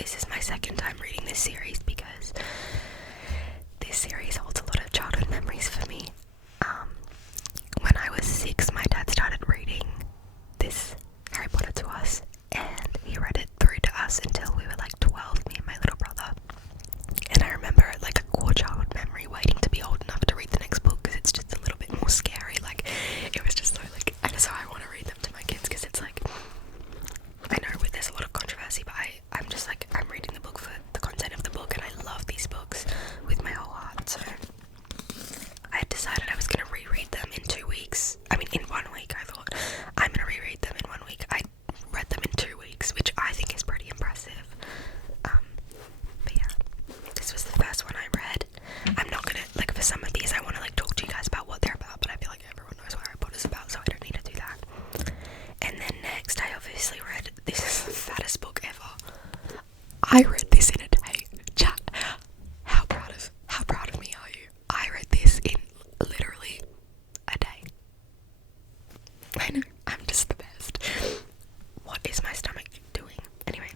this is my second time reading this series because this series holds a lot of childhood memories for me. When I was 6, my dad started reading this Harry Potter to us, and he read it through to us until we were like 12, me and my little brother. And I remember like a core childhood memory waiting to be old enough to read the next book because it's just a little bit more scary. Like, it was just so like, and so I want to read them to my kids because it's like, I know there's a lot of controversy, but I'm just like, I'm reading the book for the content of the book, and I love these books with my whole heart. So I had decided I was going to reread them in 2 weeks. I mean, in 1 week. I thought I'm going to reread them in 1 week. I read them in 2 weeks, which I think is pretty impressive. But yeah, this was the first one I read. I'm not gonna, like, for some of these I want to like talk to you guys about what they're about, but I feel like everyone knows what Harry Potter's about, so I don't need to do that. And then next, I obviously read, this is the fattest book ever. I read this in a day. Chat, how proud of me are you? I read this in literally a day. I know, I'm just the best. What is my stomach doing? Anyway.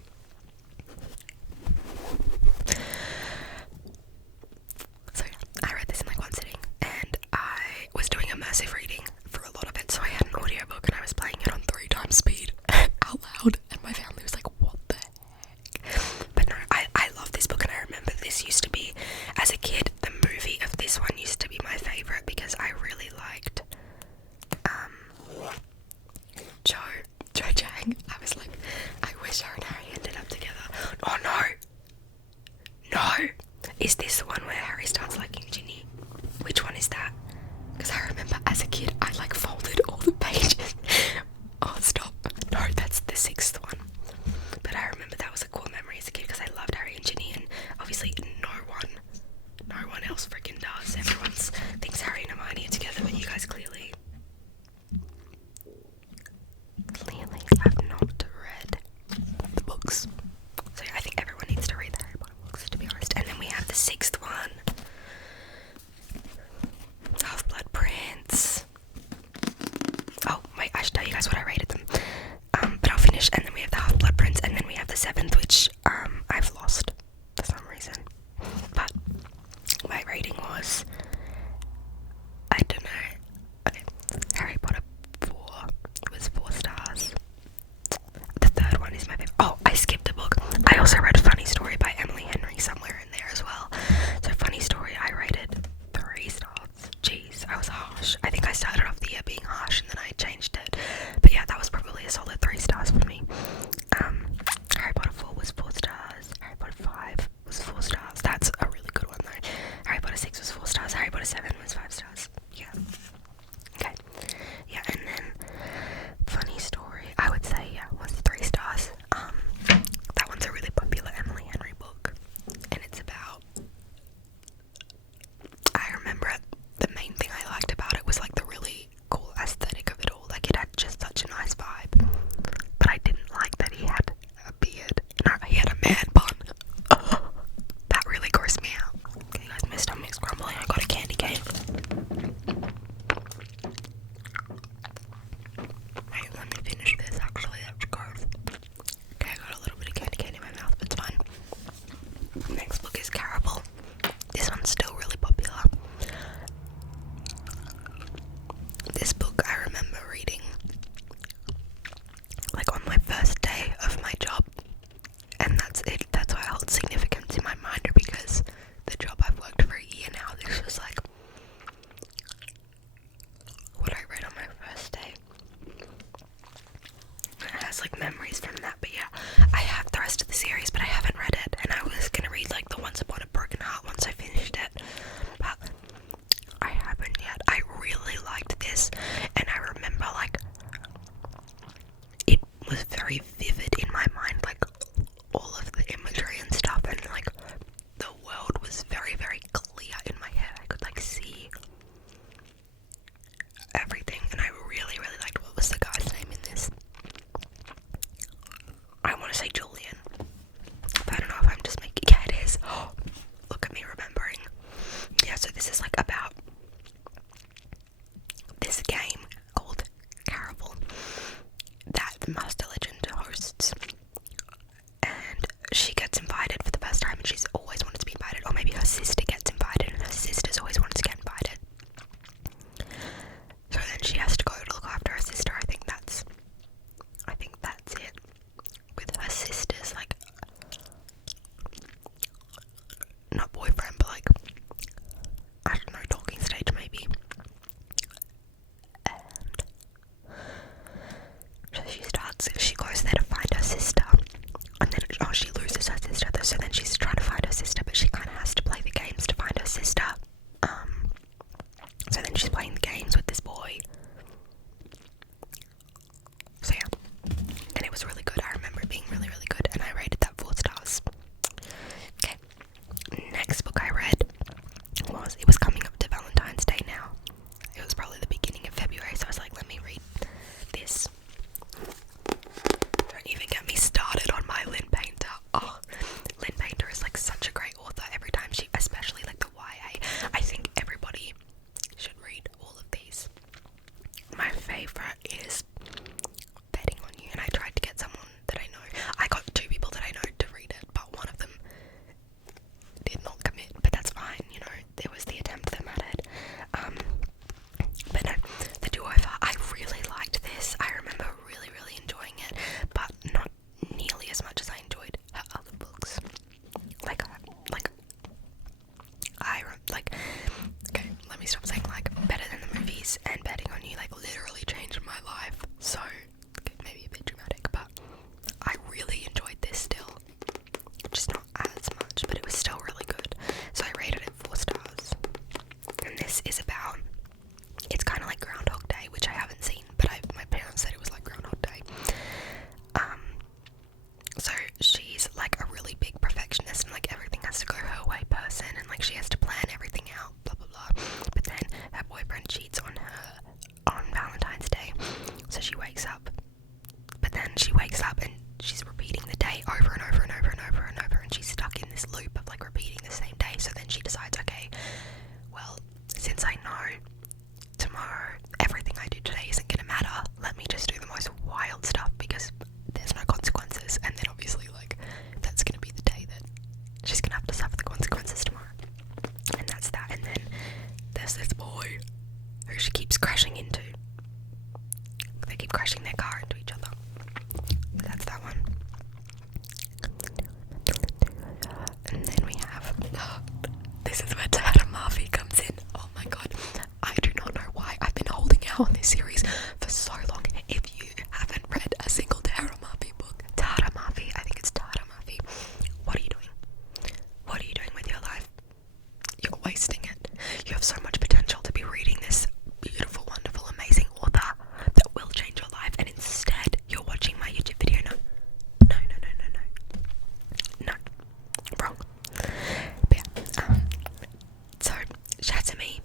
So yeah, I read this in like one sitting, and I was doing immersive reading for a lot of it, so I had an audiobook and I was playing it on 3 times speed out loud, and my family was like, what the heck? But no, I love this book, and I remember this used to be, as a kid, the movie of this one used to be my favourite because I really liked Joe Chang. I was like, I wish her and Harry ended up together. Oh no, is this the one where Harry starts liking Ginny? Which one is that? Because I remember as a kid I like folded all the pages. Oh stop, no, that's the 6th one. But I remember that was a cool memory as a kid because I loved Harry and Ginny, and obviously no one else freaking does. Everyone thinks Harry and Hermione are together, but you guys clearly have not read the books. So I think everyone needs to read the Harry Potter books, to be honest. And then we have the 6th one, Half-Blood Prince. Oh wait, I should tell you guys what I rated them. But I'll finish, and then we have the Half-Blood Prince, and then we have the 7th, which I've lost for some reason. But my rating was, I don't know. Okay, Harry Potter 4 was 4 stars. The 3rd one is my favorite. Oh, I skipped a book. I also read Funny Story by Emily Henry somewhere in there as well. So Funny Story I rated 3 stars. Jeez, I was harsh. I think I started off the year being harsh and then I changed it. But yeah, that was probably a solid 3 stars for me. Harry Potter 4 was 4 she loses her sister, so then she's trying to find her sister, but she kind of has to play the games to find her sister. So then she's playing the games with this boy. So yeah, and it was really good. I remember it being really, really good, and I rated that 4 stars. Okay, next book I read it was coming up to Valentine's Day now. It was probably the beginning of February, so I was like, let me read this. Don't even get me started on my Lynn Painter. Oh, Lynn Painter is like such a great author. Every time especially like the YA, I think everybody should read all of these. My favourite is Betting on You, and I tried to get someone that I know. I got 2 people that I know to read it, but one of them did not commit, but that's fine, you know, there was the attempt that mattered. But no, the do-over, I really liked this. I remember really, really enjoying it, but not nearly as much as I enjoyed her other books. Okay, let me stop saying better than the movies, and Betting on You literally changed my life, so maybe a bit dramatic, but I really enjoyed this still, just not as much, but it was still really good, so I rated it 4 stars. And this is about, it's kind of like Groundhog Day, which I haven't seen, but my parents said it was like Groundhog Day. So she's like a really big perfectionist, and everything has to go her way person, and she has to plan everything out, blah blah blah. But then her boyfriend cheats on her on Valentine's Day, so she wakes up. But then she wakes up and she's repeating the day over and over and over and over and over, and she's stuck in this loop of repeating the same day. So then she decides, okay, well, since I know tomorrow everything I do today isn't gonna matter, let me just do the most wild stuff because there's no consequences. And then obviously that's gonna be the day that she's gonna have to suffer the consequences tomorrow. And that's that. And then there's this boy who she keeps crashing into. They keep crashing their car into each other. That's that one. And then we have this is where Shatter Me comes in. Oh my god, I do not know why I've been holding out on this series for so long. If you haven't read a single Shatter Me book, Shatter Me, I think it's Shatter Me, what are you doing? What are you doing with your life? You're wasting it. You have so much potential to be reading this beautiful, wonderful, amazing author that will change your life, and instead you're watching my YouTube video. No, wrong. But yeah, so Shatter Me,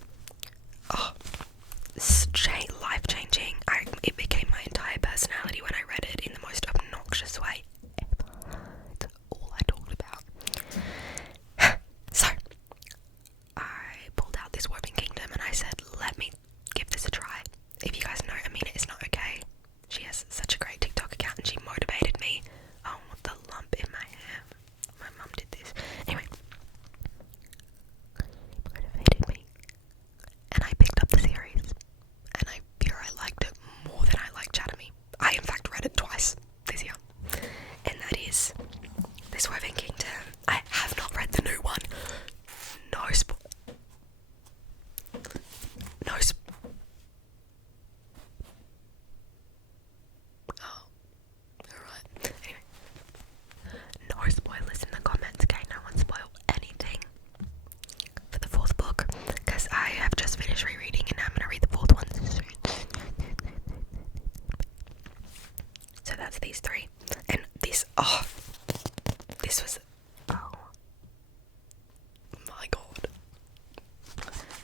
life changing. It became my entire personality when I read it in the most obnoxious way ever. It's all I talked about. So I pulled out this Woven Kingdom and I said, let me give this a try. If you guys know Amina Is Not Okay, she has such a great TikTok account and she motivated me. Oh, the lump in my hair. My mum did this. Anyway, motivated me, and I picked up the series, and I fear I liked it more than I liked Shatter Me. I in fact read it twice this year, and that is this Woven Kingdom. I have not read the new one. Oh, alright. Anyway, no spoilers in the comments, okay? No one spoil anything for the 4th book, because I have just finished rereading and I'm going to read the 4th one soon. So that's these 3. And this was, oh my god.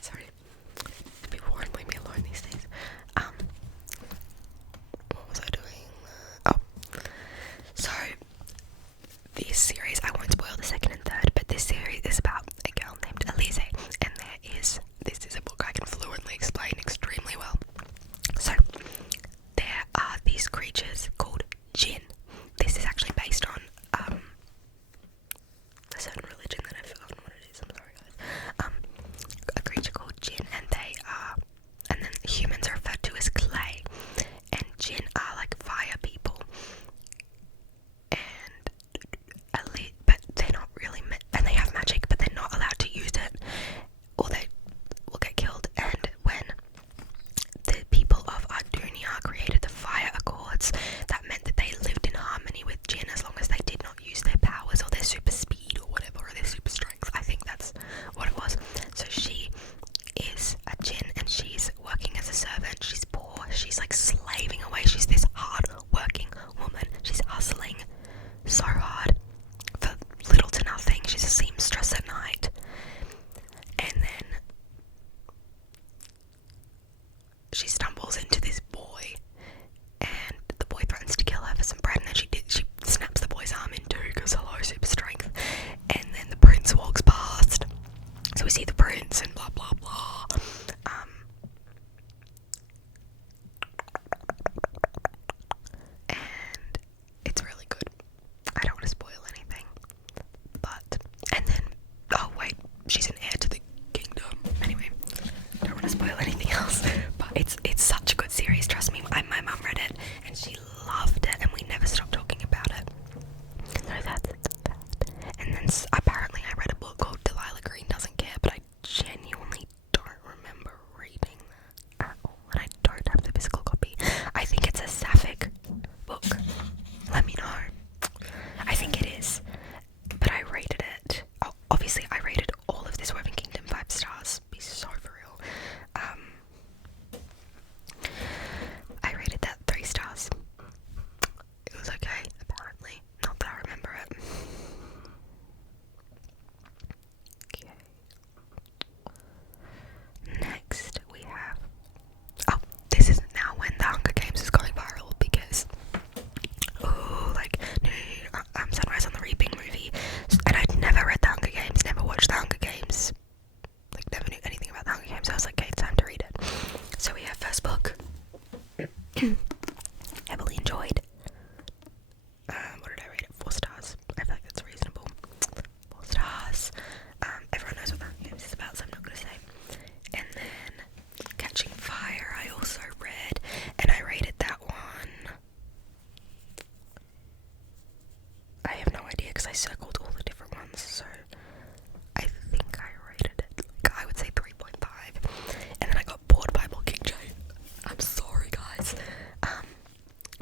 Sorry. People won't leave me alone these days. What was I doing? Oh. So, this series, I won't spoil the 2nd and 3rd, but this series is about a girl named Elise, and this is a book I can fluently explain extremely well. So, there are these creatures called Jinn. This is actually based on a certain religion that I've forgotten what it is. I'm sorry, guys. A creature called Jinn, and then humans are referred to as clay, and Jinn are fire people, and but they're not really, and they have magic, but circled all the different ones, so I think I rated it, like, I would say 3.5, and then I got bored by Mockingjay. I'm sorry, guys.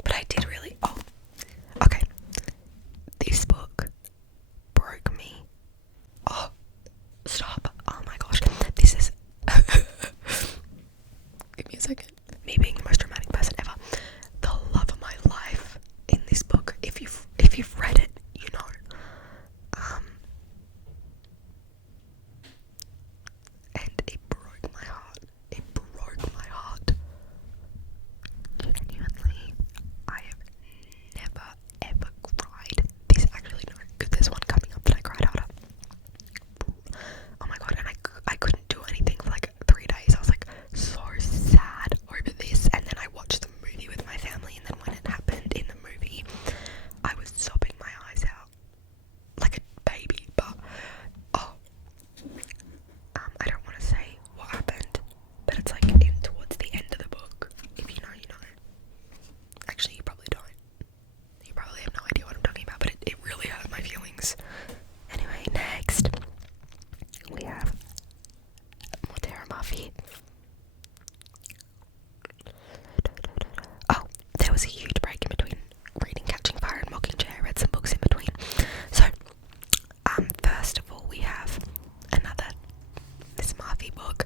But I did really, okay, this book broke me. Oh, stop. Oh my gosh, this is, give me a second, me being the most dramatic person ever. The love of my life in this book, if you've read it, you know, and it broke my heart. It broke my heart. Genuinely, I have never ever cried. This actually, no, because there's one coming up that I cried out of. Oh my god, and I couldn't do anything for like 3 days. I was like so sad over this, and then I watched the movie with my family, and then when it happened in the movie, I was sobbing my eyes out like a baby. But I don't want to say what happened, but it's like in towards the end of the book. If you know, you know. Actually, you probably don't. You probably have no idea what I'm talking about, but it really hurt my feelings. Anyway, next we have more Tara Murphy. Oh, there was a huge break in between reading Catching Fire and Mockingjay. I read some books in between. So, first of all, we have another Miss Murphy book.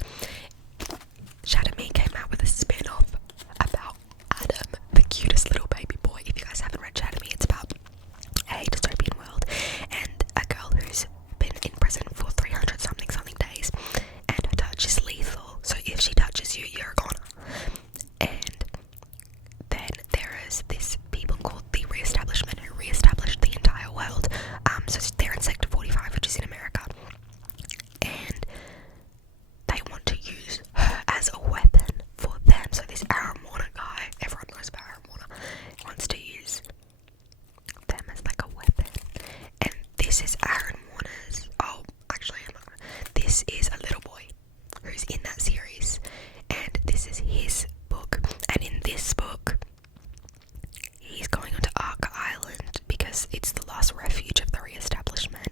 Shatter Me came out with a spin-off about Adam, the cutest little baby boy. If you guys haven't read Shatter Me, it's about a dystopian world and a girl who's been in prison for 300 something days, and her touch is lethal, so if she touches you, you're a goner. And then there is this people called the Re-establishment who re-established the entire world. So they're in Sector 45, which is in America, and they want to use her as a weapon for them. So this Aaron Warner guy, everyone knows about Aaron Warner, wants to use them as like a weapon. And this is Aaron Warner's, this is a little boy who's in that series, and this is his book. And in this book, he's going onto Ark Island because it's the last refuge of the Re-establishment,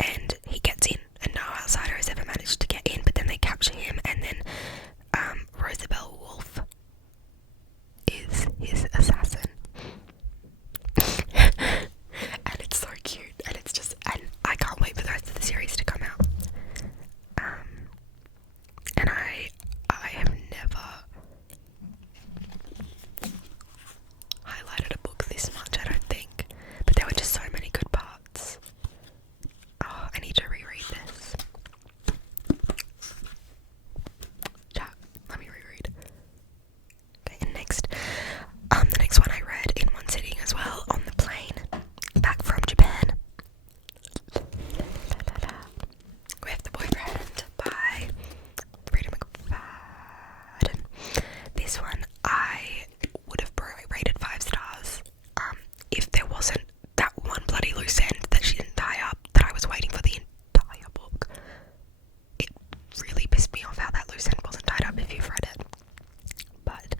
and he gets in, and no outsider has ever managed to get in, but then they capture him, and then Rosabelle Wolf is his assassin. And it's so cute, and it's just, and I can't wait for the rest of the series to come out. And I have never highlighted a book this much, I don't think, but there were just so many good parts. Oh, I need to reread this. Chat, let me reread. Okay, and next, the next one I read in one sitting as well, on the plane back from Japan. We have The Boyfriend by Freedom McFadden. This one I would have rated 5 stars if there wasn't that one bloody loose end that she didn't tie up that I was waiting for the entire book. It really pissed me off how that loose end wasn't tied up if you've read it. But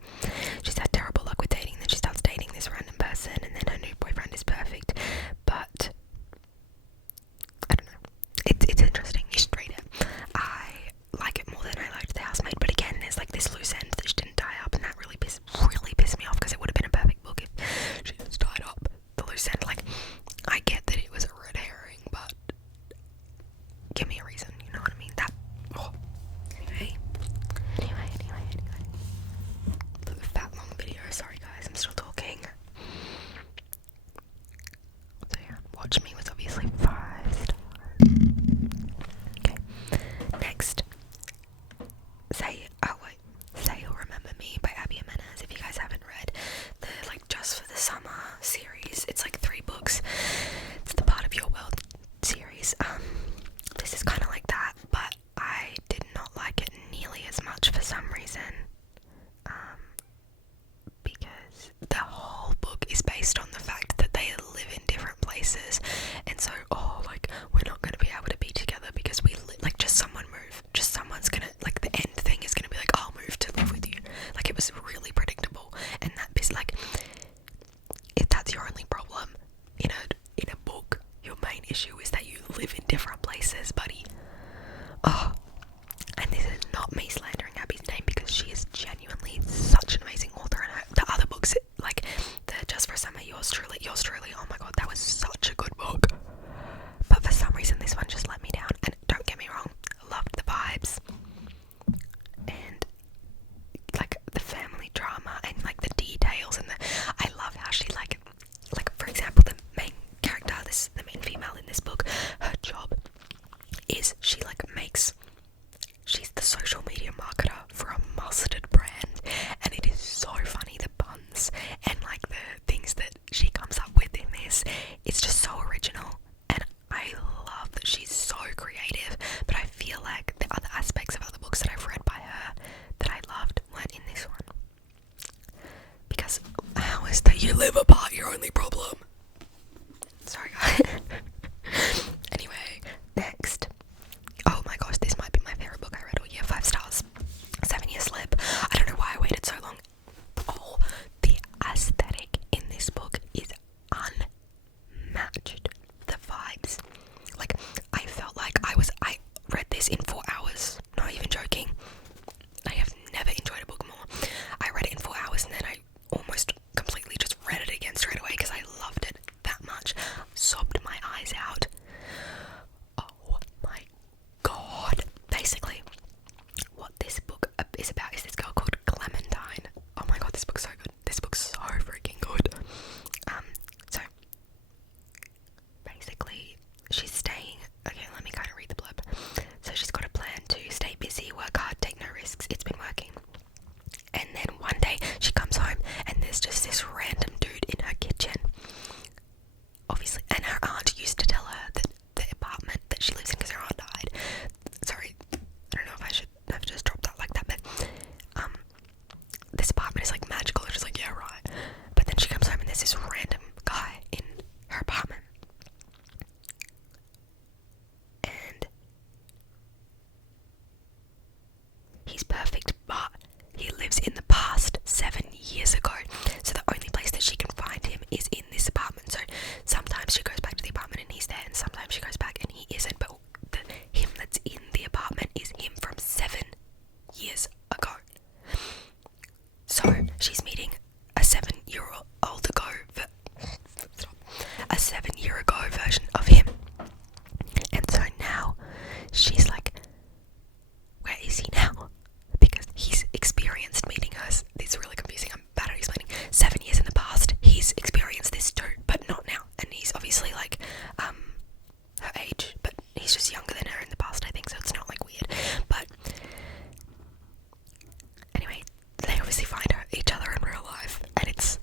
she's had terrible luck with dating, then she starts dating this random person, and then her new boyfriend is perfect. But I don't know. It's interesting. You should read it. I like it more than I liked The Housemaid, but again, there's like this loose end that she didn't tie up, and that really pissed me off because it would have been a perfect book if she just tied up the loose end. Like, I get that it was a red herring, but give me a reason. You know what I mean? Anyway. Fat long video. Sorry guys, I'm still talking. So yeah, Watch Me was obviously 5 stars. Okay. Next. Say You'll Remember Me by Abby Jimenez. If you guys haven't read the like Just for the Summer series, it's like 3 books. It's the Part of Your World series. This is kind of like that, but I did not like it nearly as much for some reason. Because the whole book is based on the fact that they live in different places, and so we're not going to be able to be together because we like, just someone's gonna, like, the end thing is gonna be like, I'll move to live with you. Like, it was really predictable, and that is like, if that's your only problem in a book, your main issue is that you live in different places, buddy. Oh, and this is not me slandering Abby's name because she is genuinely such an amazing author, and the other books, like the Just for Summer, yours truly, oh my god, that was such a good book. But for some reason this one just let me down, and don't get me wrong, I loved the vibes and like the family drama and like the details, and I love how she like for example the main character, the main female in this book, her job is she's the social media marketer for a mustard brand, and it is so funny, the puns and like the things that she comes up with in this. It's just so original, and I love that she's so creative, but I feel like the other aspects of other books that I've read by her that I loved weren't in this one. Because how is that you live apart your only problem? Sorry guys. Anyway, next. Oh my gosh, this might be my favourite book I read all year. 5 stars. 7 Year Slip. I don't know why I waited so long. Oh, the aesthetic in this book is unmatched. The vibes. Like, I felt like I read this in 4 hours. Not even joking. I have never enjoyed a book more. I read it in 4 hours and then I almost completely just read it again straight away because I loved it that much. Sobbed my eyes out. Oh my god. Basically, what this book is about is this girl called Clementine. Oh my god, this book's so good. This book's so freaking good. So basically, she's staying. Okay, let me kind of read the blurb. So she's got a plan to stay busy, work hard, take no risks. It's been working. And then one day she comes home and there's just this random dude in her kitchen. Obviously, and her aunt used to tell her that the apartment that she lives in, because her aunt died. Sorry, I don't know if I should have just dropped that like that, but this apartment is like magical. And she's like, yeah, right. But then she comes home and there's this random guy in her apartment. And he's perfect, but he lives in the past 7 years ago. So the only place that she can find him is in this apartment. So sometimes she goes back to the apartment and he's there, and sometimes she goes back and he isn't. But him that's in the apartment is him from 7 years ago. So she's meeting a 7-year-old ago, a 7-year ago version of him. And so now she's like, where is he now? Because he's experienced meeting us. It's really confusing. I'm bad at explaining. 7 years in the past, he's experienced this too, but not now. And he's obviously like her age, but he's just younger than her in the past, I think, so it's not like weird. But anyway, they obviously find each other in real life, and it's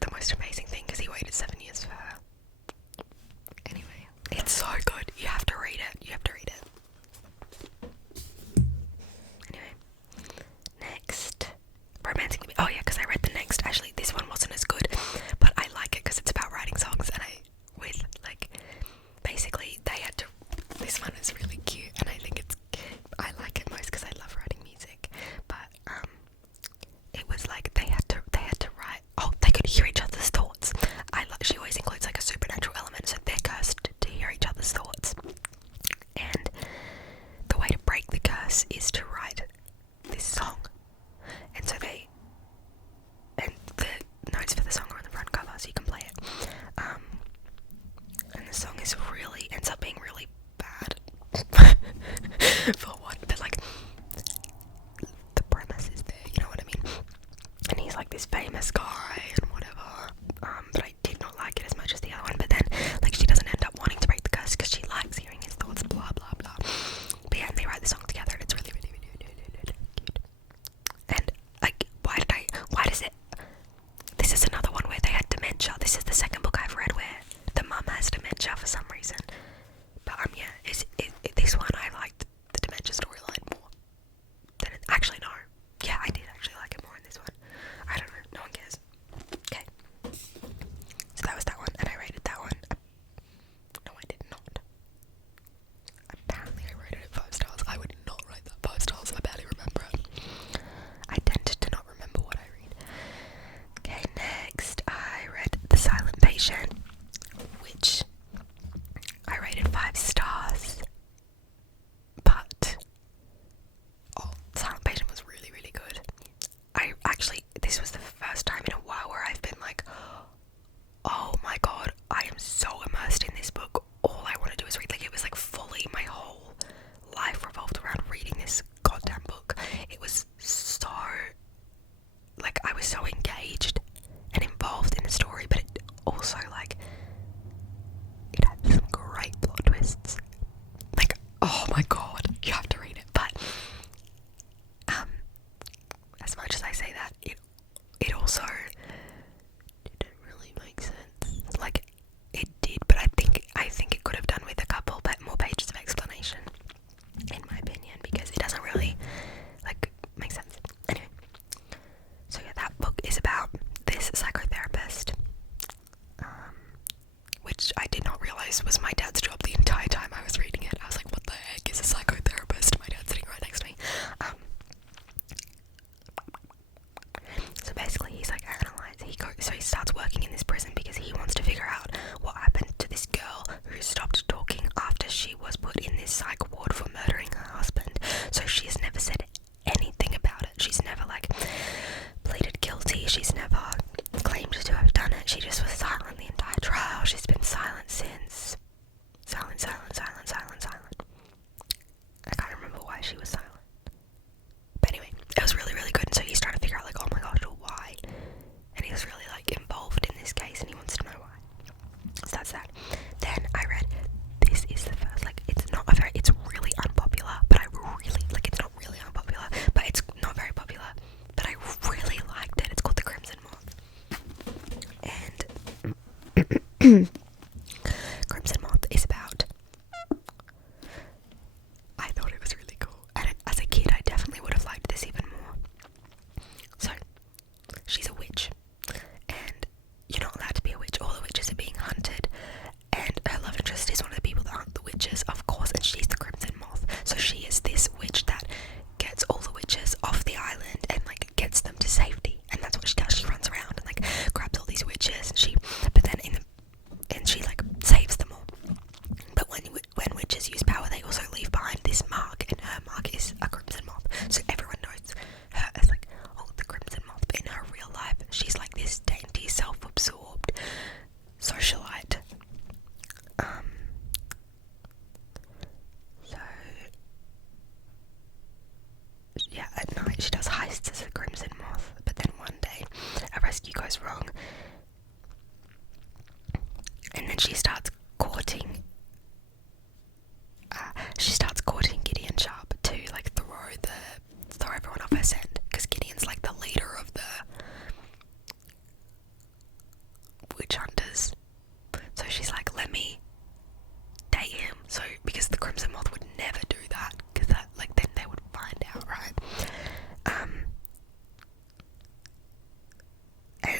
the most amazing thing because he waited 7 years for her. Anyway, it's so good. You have to read it. You have to read it. Anyway, next. Romancing the... Oh yeah, because I read the next. Actually, this one wasn't as good, but I like it because it's about writing songs, and basically they had to... This one is really cute, and I like it most because I love writing music, but it was like they had to write... Oh, they could hear each other's thoughts. She always includes like a supernatural element, so they're cursed to hear each other's thoughts. And the way to break the curse is to write this song. And so and the notes for the song are on the front cover, so you can play it. And the song ends up being really bad. For one, but like, the premise is there, you know what I mean? And he's like this famous guy and whatever. But I did not like it as much as the other one. But then, like, she doesn't end up wanting to break the curse because she likes hearing his thoughts, blah blah blah. But yeah, and they write the song together, and it's really, really, really, really, really, really cute. And like, why does it? This is another one where they had dementia. This is the second book I've read where the mum has dementia for some reason. But yeah, this one I liked the dementia she was put in this psych ward for murdering her husband. So she has never said anything about it. She's never like pleaded guilty. She's never claimed to have done it. She just was silent the entire trial. She's been silent since. Silent. I can't remember why she was silent. But anyway, it was really, really good. And so he's trying to figure out like, oh my gosh, well, why? And he was really like involved in this case and he wants to know why. So that's that. Then I read, this is the first, like, it's really unpopular, but I really, like, it's not really unpopular, but it's not very popular, but I really liked it. It's called The Crimson Moth. And Crimson Moth is about, I thought it was really cool, and as a kid I definitely would have liked this even more. So, she's a witch, and you're not allowed to be a witch. All the witches are being hunted, and her love interest is one of the people that aren't the witches, of course, and she's the Crimson Moth. So she is this witch that gets all the witches off the island and like gets them to safety, and that's what she does. She runs around and like grabs all these witches, and she like saves them all. But when witches use power, they also leave behind this mark, and her mark is a Crimson Moth. So everyone knows her as like, oh, the Crimson Moth. But in her real life, she's like this dainty, self-absorbed socialite. So yeah, at night she does heists as a Crimson Moth. But then one day, a rescue goes wrong, and then she starts courting Gideon Sharp to like throw everyone off her scent, because Gideon's like the leader of the witch hunters. So she's like, let me date him. So because the Crimson Moth would never do that, because that like then they would find out, right?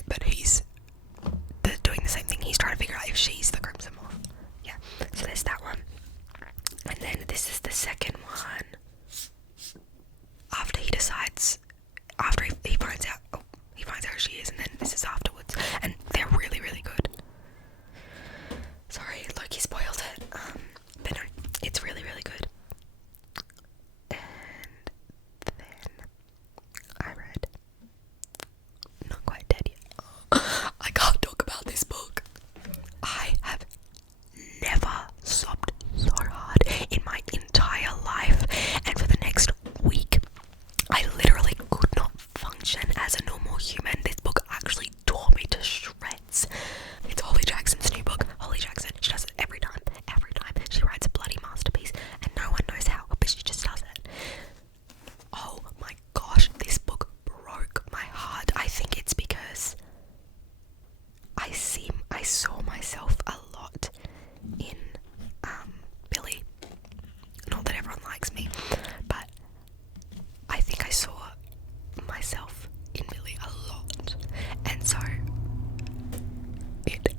But he's doing the same thing. He's trying to figure out if she's the Crimson Moth. Yeah. So there's that one. And then this is the second one. After he finds out who she is, and then this is afterwards. And they're really, really good. Sorry, Loki spoiled it. But no, it's really, really good. And then I read Not Quite Dead Yet. I can't talk about this book. I have never sobbed so hard in my entire life, and for the next week I literally could not function as a normal human. This book actually tore me to shreds. It's Holly Jackson's new book. Holly Jackson, she does it every time. She writes a bloody masterpiece and no one knows how, but she just does it. Oh my gosh, this book broke my heart. I think it's because I saw myself a lot in Billy. Not that everyone likes me, but I think I saw myself in Billy a lot, and so it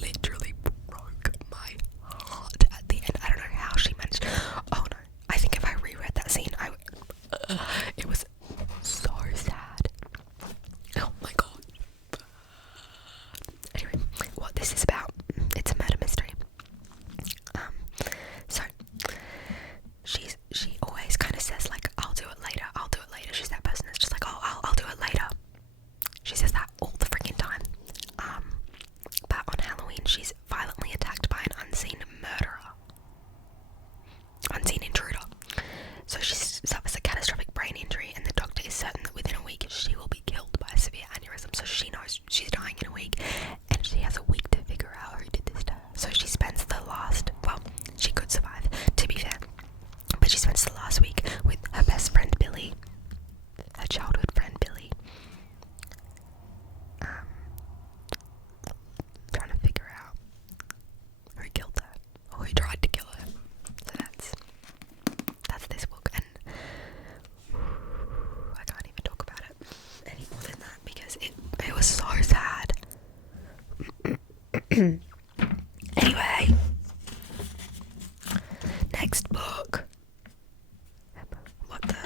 literally broke my heart at the end. I don't know how she managed. Oh no, I think if I reread that scene, it was so sad. Oh my god. Anyway, what this is about, it's a murder mystery. So she always kind of says like, I'll do it later. She's that person that's just like, oh, I'll do it later. She says that all the freaking time. But on Halloween, she's violently attacked by an unseen intruder. So she suffers a catastrophic brain injury, and the doctor is certain that within a week she will be killed by a severe aneurysm. So she knows she's dying in a week, and she has a week to figure out who did this to her. So she spends she could survive, to be fair, but she spends the last week with her best friend Billy, her childhood friend Billy, trying to figure out who killed her, or who tried to kill her. So that's this book, and I can't even talk about it any more than that because it was so sad. Anyway, next book. What the?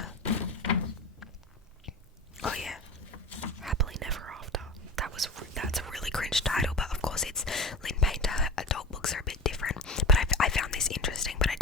Oh yeah, Happily Never After. That's a really cringe title, but of course it's Lynn Painter. Adult books are a bit different, but I found this interesting, but I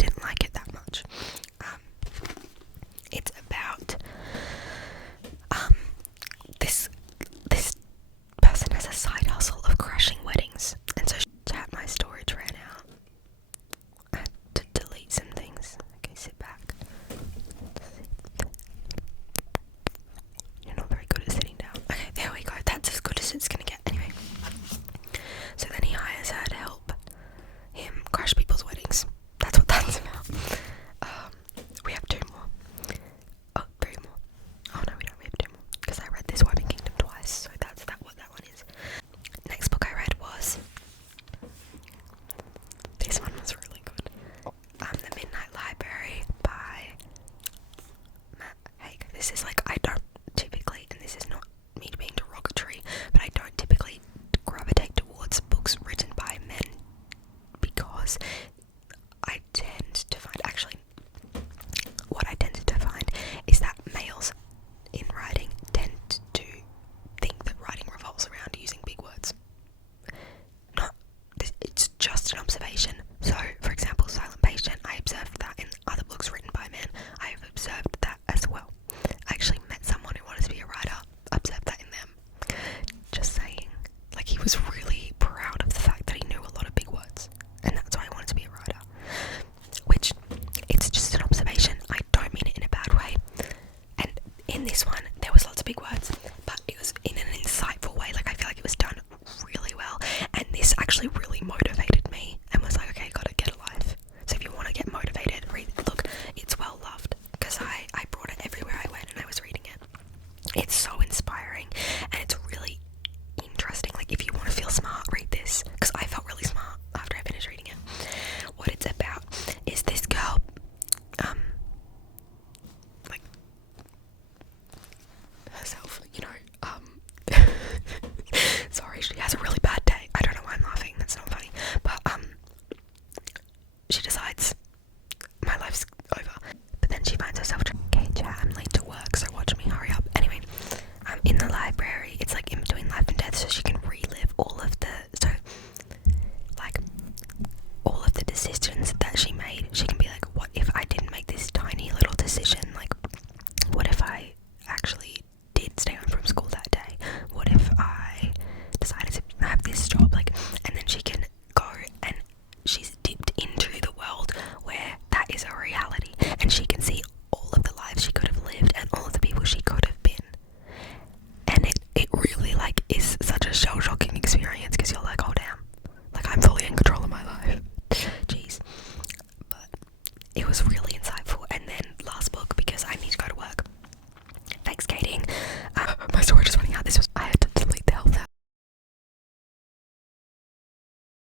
in this one, there was lots of big words, but it was in an insightful way. Like, I feel like it was done really well, and this actually really motivated me and was like, okay, gotta get a life. So if you want to get motivated, read it. Look, it's well loved because I brought it everywhere I went and I was reading it. It's so inspiring and it's really interesting. Like, if you want to feel smart, read this, because I felt really smart after I finished reading it. What it's about is this girl, like herself, sorry, she has a really bad day. I don't know why I'm laughing, that's not funny, but she decides my life's over, but then she finds herself okay, chat, I'm late to work, so watch me hurry up. Anyway, in the library, it's like in between life and death, so she can relive all of the decisions that she made. She can be like, what if I didn't make this tiny little decision? Like, what if I actually did stay home from school that day? What if I decided to have this job? Like, and then she can go, and she's dipped into the world where that is a reality, and she can see all of the lives she could have lived and all of the people she could have been. And it really, like, is such a shell-shocking experience, because you're like, oh damn, like, I'm fully in control of my life. Jeez. But it was really insightful. And then last book, because I need to go to work. Thanks, Katie.